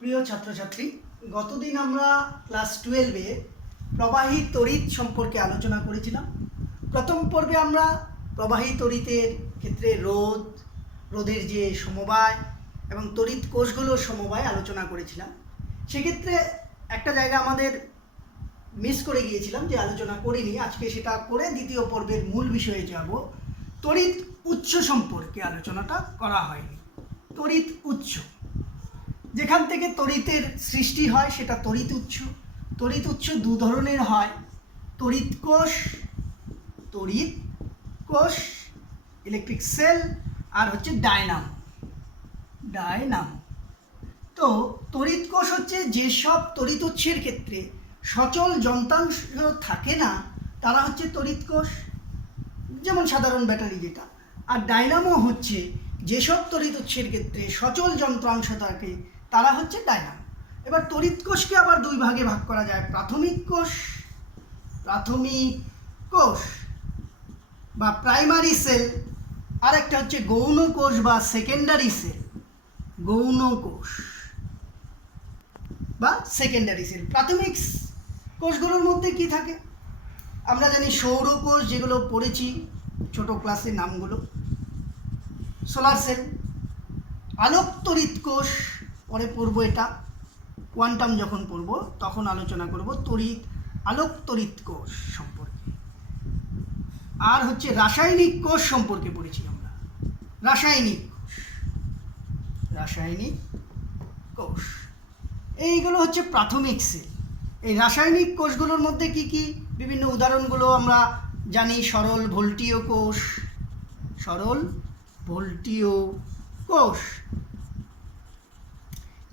প্রিয় ছাত্রছাত্রী, গতদিন আমরা ক্লাস 12-এ প্রবাহী তড়িৎ সম্পর্কে আলোচনা করেছিলাম। প্রথম পর্বে আমরা প্রবাহী তড়িতের ক্ষেত্রে রোধের যে সমবায় এবং তড়িৎ কোষগুলোর সমবায় আলোচনা করেছিলাম। সেক্ষেত্রে একটা জায়গা আমাদের মিস করে গিয়েছিলাম, যে আলোচনা করিনি। আজকে সেটা করে দ্বিতীয় পর্বের মূল বিষয়ে যাব। তড়িৎ উৎস সম্পর্কে আলোচনাটা করা হয়নি। তড়িৎ উৎস, যেখান থেকে তড়িতের সৃষ্টি হয় সেটা তড়িৎ উৎস। তড়িৎ উৎস দু ধরনের হয়, তড়িৎ কোষ ইলেকট্রিক সেল, আর হচ্ছে ডায়নামো। তো তড়িৎ কোষ হচ্ছে যেসব তড়িৎ উৎসের ক্ষেত্রে সচল যন্ত্রাংশ থাকে না, তারা হচ্ছে তড়িৎ কোষ, যেমন সাধারণ ব্যাটারি যেটা। আর ডায়নামো হচ্ছে যেসব তড়িৎ উৎসের ক্ষেত্রে সচল যন্ত্রাংশ থাকে, তারা হচ্ছে ডায়নামো। এবার তড়িৎ কোষকে আবার দুই ভাগে ভাগ করা যায়, প্রাথমিক কোষ বা প্রাইমারি সেল, আর একটা হচ্ছে গৌণ কোষ বা সেকেন্ডারি সেল। প্রাথমিক কোষগুলোর মধ্যে কি থাকে আমরা জানি, সৌর কোষ, যেগুলো পড়েছি ছোট ক্লাসের নামগুলো, সোলার সেল। আলোক তড়িৎ কোষ পরে পড়বো, এটা কোয়ান্টাম যখন পড়বো তখন আলোচনা করব আলোক তড়িৎ কোষ সম্পর্কে। আর হচ্ছে রাসায়নিক কোষ সম্পর্কে পড়েছি আমরা, রাসায়নিক কোষ। এইগুলো হচ্ছে প্রাথমিক সেল। এই রাসায়নিক কোষগুলোর মধ্যে কি কি বিভিন্ন উদাহরণগুলো আমরা জানি, সরল ভোল্টীয় কোষ,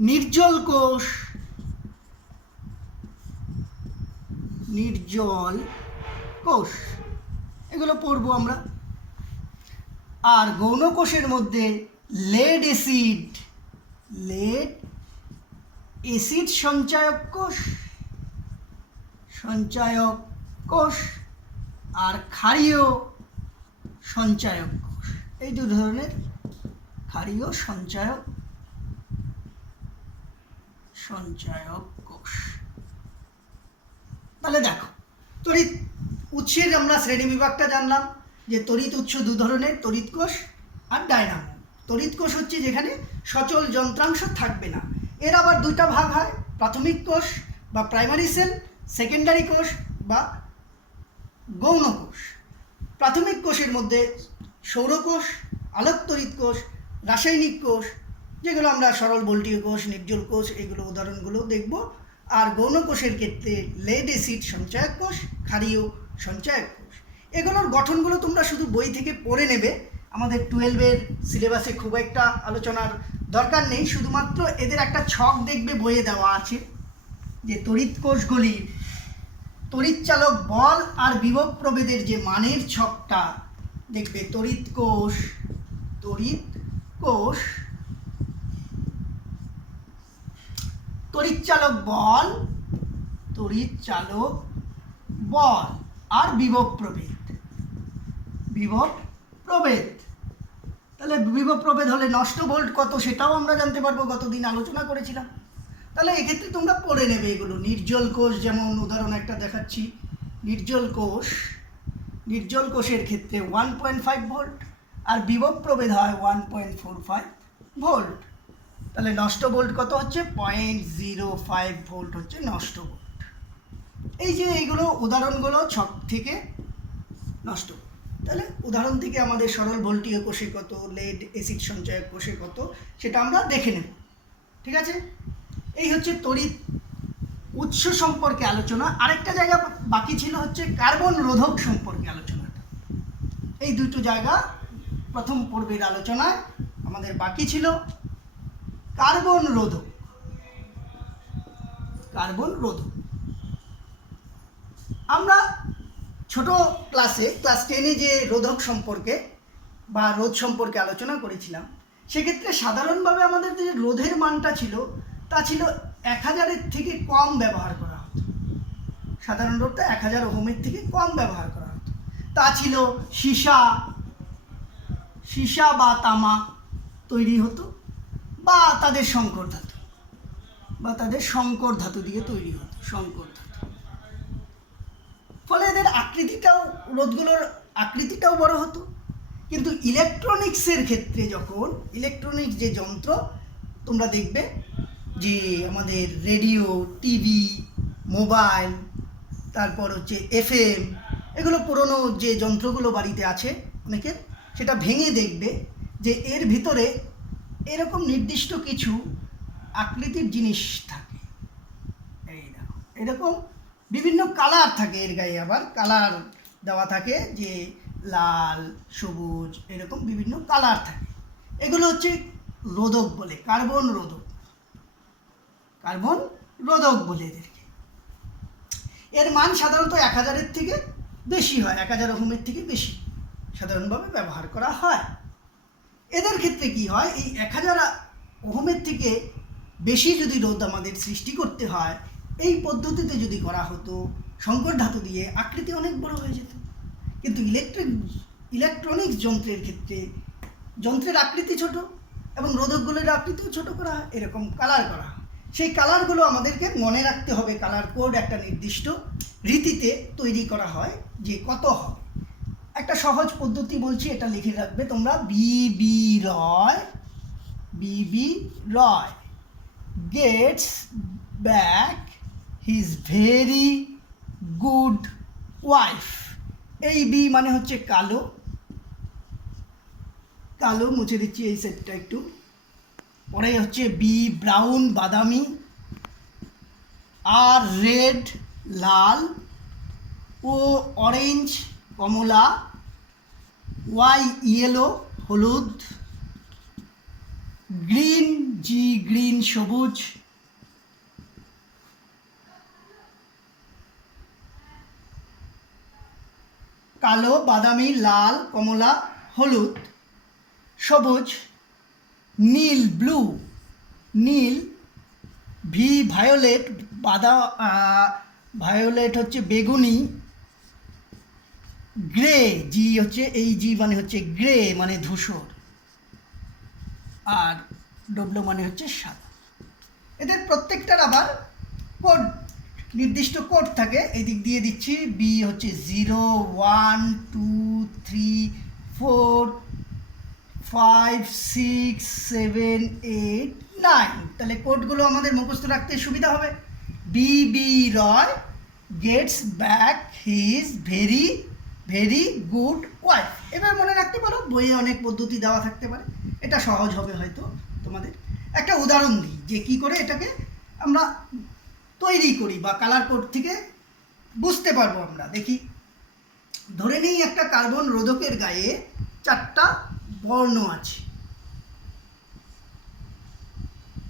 নির্জল কোষ, এগুলো পড়বো আমরা। আর গৌণ কোষের মধ্যে লেড অ্যাসিড সঞ্চায়ক কোষ আর ক্ষারীয় সঞ্চায়ক কোষ। এই দু ধরনের ক্ষারীয় সঞ্চায়ক কোষ। তাহলে দেখো, তড়িৎ উৎসের আমরা শ্রেণী বিভাগটা জানলাম, যে তড়িৎ উৎস দু ধরনের, তড়িৎ কোষ আর ডায়নামো। তড়িৎ কোষ হচ্ছে যেখানে সচল যন্ত্রাংশ থাকবে না। এর আবার দুইটা ভাগ হয়, প্রাথমিক কোষ বা প্রাইমারি সেল, সেকেন্ডারি কোষ বা গৌণ কোষ। প্রাথমিক কোষের মধ্যে সৌর কোষ, আলোক তড়িৎ কোষ, রাসায়নিক কোষ, যেগুলো আমরা সরল ভোল্টীয় কোষ, নির্জল কোষ, এগুলো উদাহরণগুলো দেখব। আর গৌণ কোষের ক্ষেত্রে লেড অ্যাসিড সঞ্চায়ক কোষ, ক্ষারীয় সঞ্চায়ক কোষ। এগুলোর গঠনগুলো তোমরা শুধু বই থেকে পড়ে নেবে, আমাদের 12-এর সিলেবাসে খুব একটা আলোচনার দরকার নেই। শুধুমাত্র এদের একটা ছক দেখবে বইয়ে দেওয়া আছে, যে তড়িৎ কোষগুলির তড়িৎচালক বল আর বিভব প্রভেদের যে মানের ছকটা দেখবে। তড়িৎ কোষ তড়িৎচালক বল আর বিভব প্রভেদ। তাহলে বিভব প্রভেদ হলে নষ্ট ভোল্ট কত, সেটাও আমরা জানতে পারবো, গতদিন আলোচনা করেছিলাম। তাহলে এক্ষেত্রে তোমরা পড়ে নেবে এগুলো। নির্জল কোষ, যেমন উদাহরণ একটা দেখাচ্ছি, নির্জল কোষের ক্ষেত্রে 1.5 ভোল্ট আর বিভব প্রভেদ হয় 1.45 ভোল্ট। তাহলে নষ্ট ভোল্ট কত হচ্ছে, 0.05 ভোল্ট হচ্ছে নষ্ট ভোল্ট। এই যে এইগুলো উদাহরণগুলো ছক থেকে নষ্ট। তাহলে উদাহরণ থেকে আমাদের সরল ভোল্টীয় কোষে কত, লেড অ্যাসিড সঞ্চায়ক কোষে কত, সেটা আমরা দেখে নেব। ঠিক আছে, এই হচ্ছে তড়িৎ উৎস সম্পর্কে আলোচনা। আরেকটা জায়গা বাকি ছিল, হচ্ছে কার্বন রোধক সম্পর্কে আলোচনাটা। এই দুটো জায়গা প্রথম পর্বের আলোচনায় আমাদের বাকি ছিল। কার্বন রোধক। আমরা ছোট ক্লাসে, ক্লাস 10-এ যে রোধক সম্পর্কে বা রোধ সম্পর্কে আলোচনা করেছিলাম, সেক্ষেত্রে সাধারণভাবে আমাদের যে রোধের মানটা ছিল, তা ছিল 1000-এর থেকে কম ব্যবহার করা হতো। সাধারণ রোধটা 1000 ওহমের থেকে কম ব্যবহার করা হতো। তা ছিল সীসা বা তামা তৈরি হতো, বা তাদের সংকর ধাতু। বা তাদের সংকর ধাতু দিয়ে তৈরি হতো, সংকর ধাতু। ফলে এদের আকৃতিটাও, রোধগুলোর আকৃতিটাও বড় হতো। কিন্তু ইলেকট্রনিক্সের ক্ষেত্রে, যখন ইলেকট্রনিক্স যে যন্ত্র, তোমরা দেখবে যে আমাদের রেডিও, টিভি, মোবাইল, তারপর হচ্ছে FM, এগুলো পুরনো যে যন্ত্রগুলো বাড়িতে আছে অনেকের, সেটা ভেঙে দেখবে যে এর ভিতরে এরকম নির্দিষ্ট কিছু আকৃতির জিনিস থাকে। এই দেখো, এরকম বিভিন্ন কালার থাকে, এর গায়ে আবার কালার দেওয়া থাকে, যে লাল, সবুজ, এরকম বিভিন্ন কালার থাকে। এগুলো হচ্ছে রোধক বলে, কার্বন রোধক, কার্বন রোধক বলে এদেরকে। এর মান সাধারণত 1000-এর থেকে বেশি হয়, 1000 ওহমের থেকে বেশি সাধারণভাবে ব্যবহার করা হয়। এদের ক্ষেত্রে কি হয়, এই 1000 ওহমের থেকে বেশি যদি রোধ আমাদের সৃষ্টি করতে হয়, এই পদ্ধতিতে যদি করা হতো সংকর ধাতু দিয়ে, আকৃতি অনেক বড় হয়ে যেত। কিন্তু ইলেকট্রনিক্স যন্ত্রের ক্ষেত্রে যন্ত্রের আকৃতি ছোট এবং রোধকগুলোর আকৃতিও ছোট করা হয়, এরকম কালার করা হয়। সেই কালারগুলো আমাদেরকে মনে রাখতে হবে, কালার কোড একটা নির্দিষ্ট রীতিতে তৈরি করা হয় যে কত হবে। একটা সহজ পদ্ধতি বলছি, এটা লিখে রাখবে তোমরা। B B Roy gets back his very good wife. এই বি মানে হচ্ছে কালো, কালো মুছে দিচ্ছি এই সেটটা একটু। পরে হচ্ছে বি ব্রাউন বাদামি, আর রেড লাল, ও অরেঞ্জ কমলা, ওয়াই ইয়েলো হলুদ, গ্রিন জি গ্রিন সবুজ, কালো বাদামি লাল কমলা হলুদ সবুজ, নীল ব্লু, নীল, ভি ভায়োলেট, ভায়োলেট হচ্ছে বেগুনি, গ্রে, জি হচ্ছে এই জি মানে হচ্ছে গ্রে মানে ধূসর, আর ডব্লু মানে হচ্ছে সাদা। এদের প্রত্যেকটার আবার কোড, নির্দিষ্ট কোড থাকে। এই দিক দিয়ে দিচ্ছি, বি হচ্ছে 0 1 2 3 4 5 6 7 8 9। তাহলে কোডগুলো আমাদের মুখস্থ রাখতে সুবিধা হবে। B B Roy gets back his very very good wife. এবার মনে রাখতে পারো, বইয়ে অনেক পদ্ধতি দেওয়া থাকতে পারে, এটা সহজ হবে হয়তো তোমাদের। একটা উদাহরণ দিই যে কী করে এটাকে আমরা তৈরি করি বা কালার কোড থেকে বুঝতে পারবো আমরা। দেখি, ধরে নিই একটা কার্বন রোধকের গায়ে 4টা বর্ণ আছে,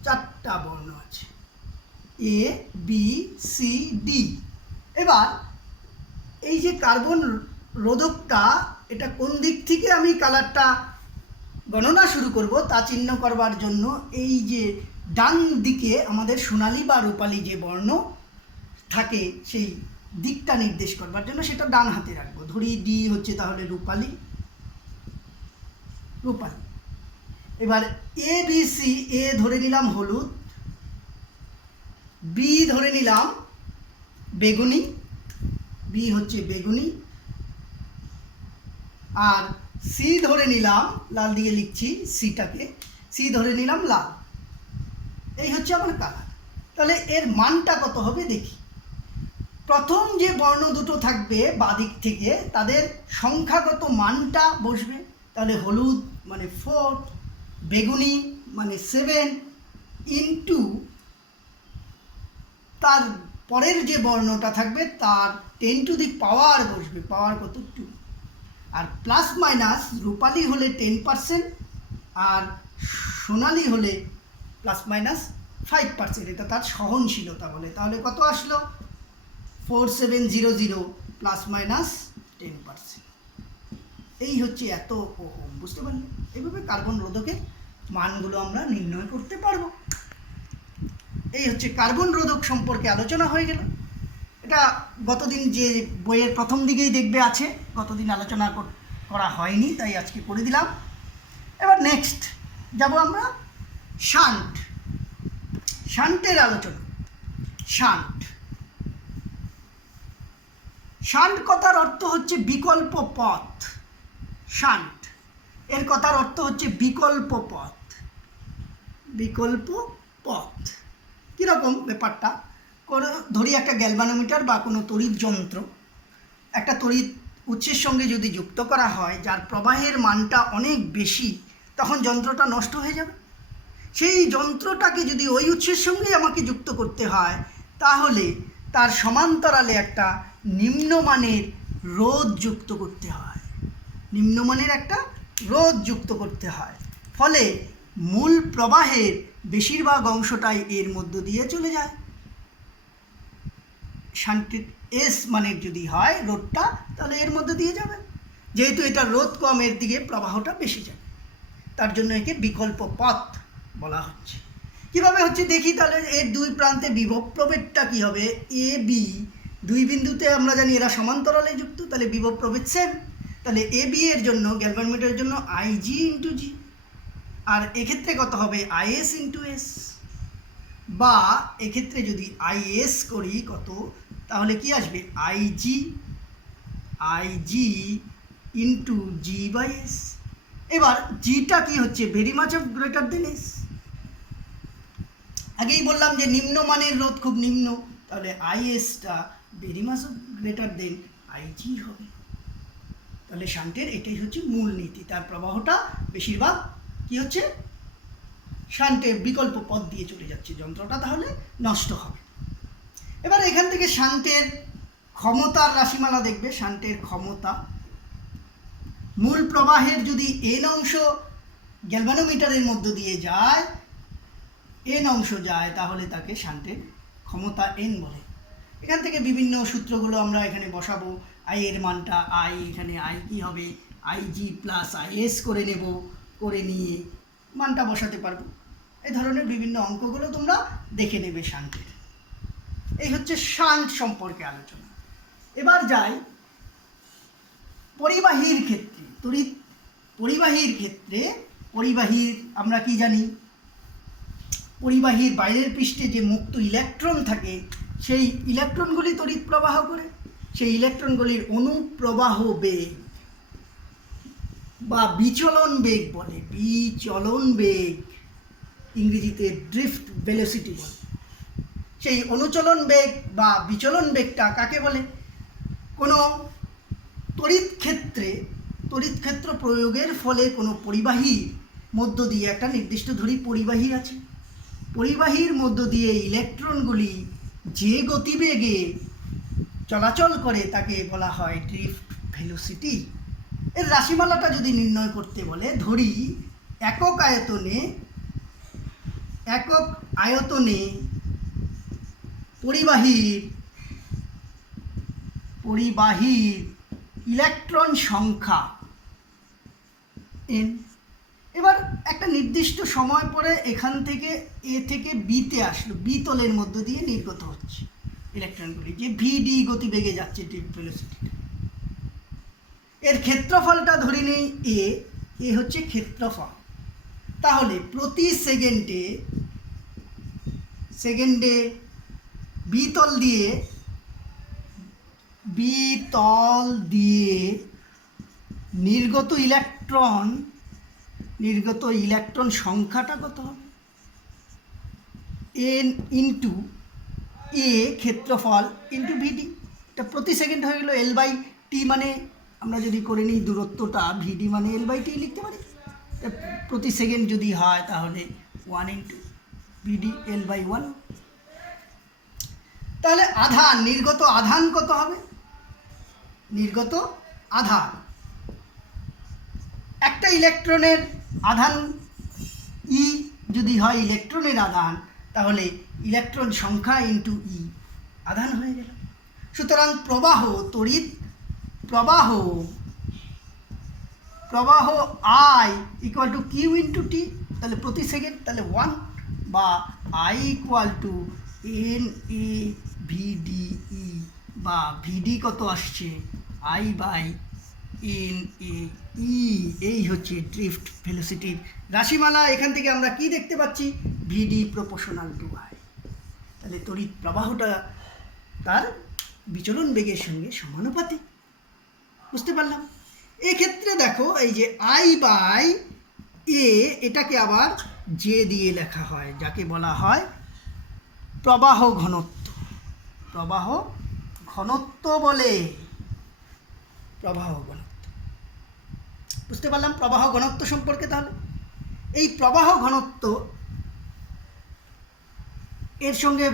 4টা বর্ণ আছে, A B C D। এবার এই যে কার্বন রোধকটা, এটা কোন দিক থেকে আমি কালারটা গণনা শুরু করব তা চিহ্ন করবার জন্য এই যে ডান দিকে আমাদের সোনালি বা রূপালি যে বর্ণ থাকে, সেই দিকটা নির্দেশ করবার জন্য সেটা ডান হাতে রাখবো। ধরি ডি হচ্ছে তাহলে রূপালি, রূপালি। এবার এ বি সি, এ ধরে নিলাম হলুদ, বি ধরে নিলাম বেগুনি, বি হচ্ছে বেগুনি, আর সি ধরে নিলাম, লাল দিয়ে লিখছি সিটাকে, সি ধরে নিলাম লাল। এই হচ্ছে আমার কালার। তাহলে এর মানটা কত হবে দেখি। প্রথম যে বর্ণ দুটো থাকবে বাদিক থেকে, তাদের সংখ্যাগত মানটা বসবে। তাহলে হলুদ মানে 4, বেগুনি মানে 7 ইন্টু তার পরের যে বর্ণটা থাকবে তার 10 টু দি পাওয়ার বসবে, পাওয়ার কত 2। আর প্লাস মাইনাস রূপালি হলে 10%, আর সোনালি হলে প্লাস মাইনাস 5%, এটা তার সহনশীলতা বলে। তাহলে কত আসলো? 4700 প্লাস মাইনাস 10%। এই হচ্ছে এত ওহম, বুঝতে পারলে? এইভাবে কার্বন রোধকের মানগুলো আমরা নির্ণয় করতে পারবো। এই হচ্ছে কার্বন রোধক সম্পর্কে আলোচনা হয়ে গেল। এটা গতদিন যে বইয়ের প্রথম দিকেই দেখবে আছে, গতদিন আলোচনা করা হয়নি, তাই আজকে করে দিলাম। এবার নেক্সট যাব আমরা শান্ট। শান্টের আলোচনা। শান্ট, শান্ট কথার অর্থ হচ্ছে বিকল্প পথ। শান্ট এর কথার অর্থ হচ্ছে বিকল্প পথ। বিকল্প পথ কীরকম ব্যাপারটা? কোনো ধরি একটা গ্যালভানোমিটার বা কোনো তড়িৎ যন্ত্র, একটা তড়িৎ উৎসের সঙ্গে যদি যুক্ত করা হয় যার প্রবাহের মানটা অনেক বেশি, তখন যন্ত্রটা নষ্ট হয়ে যাবে। সেই যন্ত্রটাকে যদি ওই উৎসের সঙ্গেই আমাকে যুক্ত করতে হয়, তাহলে তার সমান্তরালে একটা নিম্নমানের রোধ যুক্ত করতে হয়। নিম্নমানের একটা রোধ যুক্ত করতে হয়, ফলে মূল প্রবাহের বেশিরভাগ অংশটাই এর মধ্য দিয়ে চলে যায়। শান্টের এস মানের যদি হয় রোধটা, তাহলে এর মধ্যে দিয়ে যাবে। যেহেতু এটা রোধ কম, এর দিকে প্রবাহটা বেশি যাবে, তার জন্য একে বিকল্প পথ বলা হচ্ছে। কীভাবে হচ্ছে দেখি তাহলে। এর দুই প্রান্তে বিভব প্রভেদটা কী হবে? এ বি দুই বিন্দুতে আমরা জানি এরা সমান্তরালে যুক্ত, তাহলে বিভব প্রভেদ সেম। তাহলে এ বি এর জন্য গ্যালভানোমিটারের জন্য আই জি ইন্টু জি, আর এক্ষেত্রে কত হবে? I S into S. বা এক্ষেত্রে যদি আই এস করি কত, তাহলে কি আসবে? I G into G by S. এবার জিটা কি হচ্ছে? Very much of greater than S. আগেই বললাম যে নিম্নমানের রোধ খুব নিম্ন, তাহলে আই এসটা very much of greater than I G হবে। তাহলে শান্টের এটাই হচ্ছে মূল নীতি, তার প্রবাহটা বেশিরভাগ কি হচ্ছে? শান্টের বিকল্প পথ দিয়ে চলে যাচ্ছে, যন্ত্রটা তাহলে নষ্ট হবে। এবার এখান থেকে শান্টের ক্ষমতার রাশিমালা দেখবে। শান্টের ক্ষমতা, মূল প্রবাহের যদি এন অংশ গ্যালভানোমিটারের মধ্য দিয়ে যায়, এন অংশ যায়, তাহলে তাকে শান্টের ক্ষমতা এন বলে। এখান থেকে বিভিন্ন সূত্রগুলো আমরা এখানে বসাবো। আই এর মানটা আই, এখানে আই কি হবে? I G plus I S করে নেব, করে নিয়ে মানটা বসাতে পারবো। এই ধরনের বিভিন্ন অঙ্কগুলো তোমরা দেখে নেবে শান্টের। এই হচ্ছে শান্ট সম্পর্কে আলোচনা। এবার যাই পরিবাহীর ক্ষেত্রে। তড়িৎ পরিবাহীর ক্ষেত্রে, পরিবাহীর আমরা কি জানি? পরিবাহীর বাইরের পৃষ্ঠে যে মুক্ত ইলেকট্রন থাকে, সেই ইলেকট্রনগুলি তড়িৎ প্রবাহ করে। সেই ইলেকট্রনগুলির অনুপ্রবাহ বেগ বা বিচলন বেগ বলে। বিচলন বেগ, ইংরেজিতে ড্রিফট ভেলোসিটি বলে। সেই অনুচলন বেগ বা বিচলন বেগটা কাকে বলে? কোনো তড়িৎ ক্ষেত্র প্রয়োগের ফলে কোনো পরিবাহীর মধ্য দিয়ে, একটা নির্দিষ্ট ধরি পরিবাহী আছে, পরিবাহীর মধ্য দিয়ে ইলেকট্রনগুলি যে গতিবেগে চলাচল করে তাকে বলা হয় ড্রিফট ভেলোসিটি। এর রাশিমালাটা যদি নির্ণয় করতে বলে, ধরি একক আয়তনে পরিবাহীর ইলেকট্রন সংখ্যা এন। এবার একটা নির্দিষ্ট সময় পরে এখান থেকে এ থেকে বিতে আসলো, বি তলের মধ্য দিয়ে নির্গত হচ্ছে ইলেকট্রনগুলি, যে ভিডি গতিবেগে যাচ্ছে ড্রিফট ভেলোসিটি। এর ক্ষেত্রফলটা ধরে নেই এ হচ্ছে ক্ষেত্রফল। তাহলে প্রতি সেকেন্ডে বিতল দিয়ে নির্গত ইলেকট্রন সংখ্যাটা কত হবে? এন ইন্টু এ ক্ষেত্রফল ইন্টু ভিডি। এটা প্রতি সেকেন্ড হয়ে গেল এল বাই টি, মানে আমরা যদি করে নিই দূরত্বটা, ভিডি মানে এল বাই টি লিখতে পারি। প্রতি সেকেন্ড যদি হয় তাহলে 1 ইন্টু ভিডি এল বাই 1। তাহলে নির্গত আধান কত হবে? নির্গত আধান, একটা ইলেকট্রনের আধান ই যদি হয় ইলেকট্রনের আধান, তাহলে ইলেকট্রন সংখ্যা ইন্টু ই আধান হয়ে গেল। সুতরাং তড়িৎ প্রবাহ I equal to Q into T, তাহলে প্রতি সেকেন্ড, তাহলে 1, বা I equal to N A V D E, বা ভিডি কত আসছে? I by N A E. এই হচ্ছে ড্রিফট ভেলোসিটির রাশিমালা। এখান থেকে আমরা কি দেখতে পাচ্ছি? ভিডি প্রপোর্শনাল টু আই। তাহলে তড়িৎ প্রবাহটা তার বিচলন বেগের সঙ্গে সমানুপাতিক। বুঝতে পারলাম? এক্ষেত্রে দেখো এই যে I/A এটাকে আবার জে দিয়ে লেখা হয়, যাকে বলা হয় প্রবাহ ঘনত্ব। প্রবাহ ঘনত্ব বলে, প্রবাহ ঘনত্ব। বুঝতে পারলাম প্রবাহ ঘনত্ব সম্পর্কে? তাহলে এই প্রবাহ ঘনত্ব এর সঙ্গে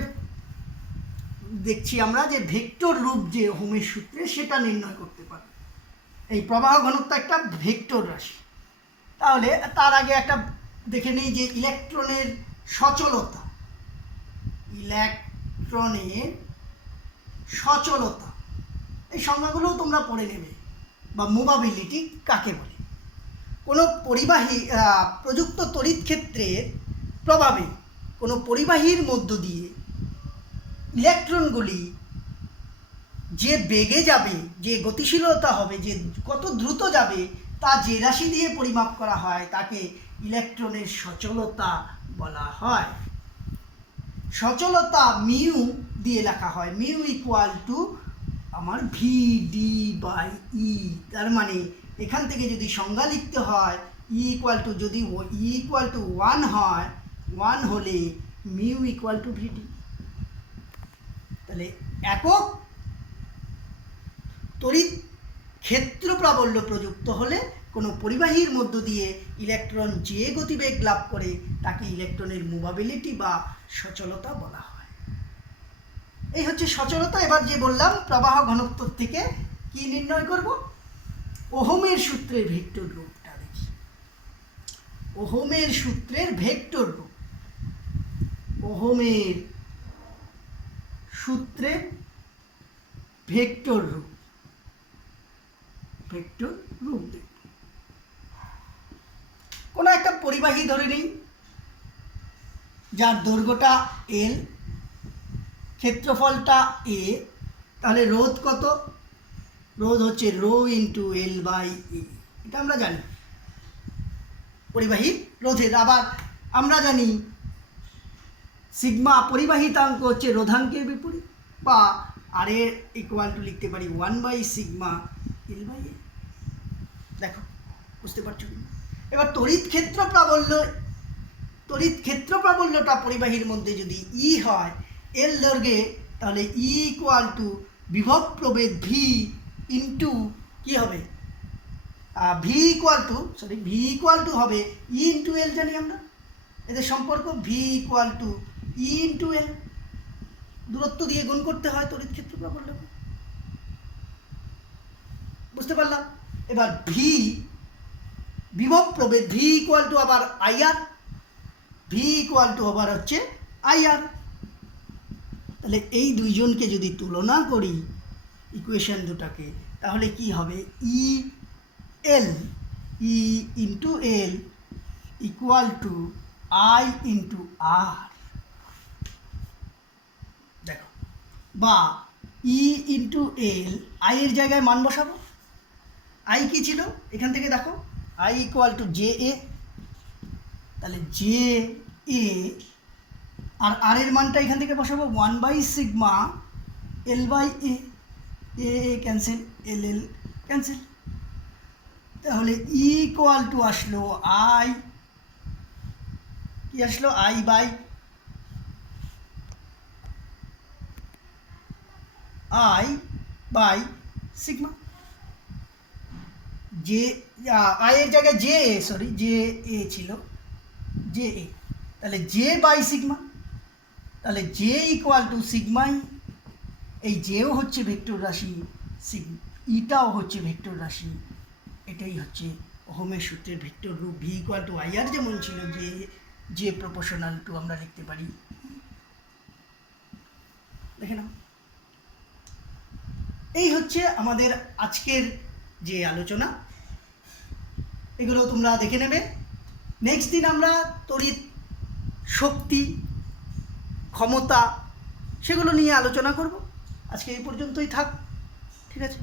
দেখছি আমরা যে ভেক্টর রূপ যে ওহমের সূত্রে সেটা নির্ণয় করতে পারি। এই প্রবাহ ঘনত্ব একটা ভেক্টর রাশি। তাহলে তার আগে একটা দেখে নিই যে ইলেকট্রনের সচলতা। ইলেকট্রনের সচলতা এই সংজ্ঞাগুলোও তোমরা পড়ে নেবে, বা মোবাবিলিটি কাকে বলে। কোনো পরিবাহী প্রযুক্ত তড়িৎ ক্ষেত্রের প্রভাবে কোনো পরিবাহীর মধ্য দিয়ে ইলেকট্রনগুলি যে বেগে যাবে, যে গতিশীলতা হবে, যে কত দ্রুত যাবে, তা যে রাশি দিয়ে পরিমাপ করা হয় তাকে ইলেকট্রনের সচলতা বলা হয়। সচলতা মিউ দিয়ে লেখা হয়, মিউ ইকুয়াল টু আমার VD/E। তার মানে এখান থেকে যদি সংজ্ঞা লিখতে হয় E ইকুয়াল টু, যদি E ইকুয়াল টু 1 হয়, 1 হলে মিউ ইকুয়াল টু VD। তাহলে একক তড়িৎ ক্ষেত্র প্রাবল্য প্রযুক্ত হলে কোনো পরিবাহীর মধ্য দিয়ে ইলেকট্রন যে গতিবেগ লাভ করে তাকে ইলেকট্রনের মুভাবিলিটি বা সচলতা বলা হয়। এই হচ্ছে সচলতা। এবার যে বললাম প্রবাহ ঘনত্ব থেকে কি নির্ণয় করব, ওহমের সূত্রের ভেক্টর রূপটা দেখি। ওহমের সূত্রের ভেক্টর রূপ, ওহমের সূত্রের ভেক্টর রূপ, ভেক্টর রূপ দেখব। কোনো একটা পরিবাহী ধরে নিই যার দৈর্ঘ্যটা L, ক্ষেত্রফলটা A। তাহলে রোধ কত? রোধ হচ্ছে রো ইন্টু L/A। এটা আমরা জানি পরিবাহী রোধের। আবার আমরা জানি সিগমা পরিবাহিতাঙ্ক হচ্ছে রোধাঙ্কের বিপরীত, বা আর এর ইকুয়াল টু লিখতে পারি 1/σ L/A। দেখো বুঝতে পারছো? এবার তড়িৎ ক্ষেত্র প্রাবল্যটা পরিবাহীর মধ্যে যদি E হয় L দৈর্ঘ্যে, তাহলে E ইকুয়াল টু বিভব প্রভেদ V ইন্টু কী হবে, V ইকুয়াল টু হবে E ইন্টু L। জানি আমরা এদের সম্পর্ক, V equal to E into L। দূরত্ব দিয়ে গুণ করতে হয় তড়িৎ ক্ষেত্র প্রাবল্যকে। বুঝতে পারলাম? এবার বিভব প্রভেদ V ইকুয়াল টু আবার IR, V ইকুয়াল টু আবার হচ্ছে IR। তাহলে এই দুইজনকে যদি তুলনা করি ইকুয়েশন দুটাকে, তাহলে কি হবে, E into L equal to I into R। দেখো, বা E ইন্টু L, I এর জায়গায় মান বসাবো। I কি ছিল এখান থেকে দেখো, I ইকুয়াল টু JA। তাহলে JA আর আর এর মানটা এখান থেকে বসাবো 1/σ L/A। এ ক্যান্সেল, L ক্যান্সেল। তাহলে E ইকুয়াল টু আসলো I, কি আসলো, I/σ। যে I এর জায়গায় JA ছিল, JA। তাহলে J/σ, তাহলে J ইকুয়াল টু সিগমাই। এই জেও হচ্ছে ভেক্টর রাশি, ইটাও হচ্ছে ভেক্টর রাশি। এটাই হচ্ছে ওহমের সূত্রের ভেক্টর রূপ। V ইকুয়াল টু IR যেমন ছিল, যে প্রপোর্শনাল টু আমরা লিখতে পারি। দেখে নাও, এই হচ্ছে আমাদের আজকের যে আলোচনা, এগুলো তোমরা দেখে নেবে। নেক্সট দিন আমরা তড়িৎ শক্তি, ক্ষমতা, সেগুলো নিয়ে আলোচনা করব। আজকে এই পর্যন্তই থাক, ঠিক আছে?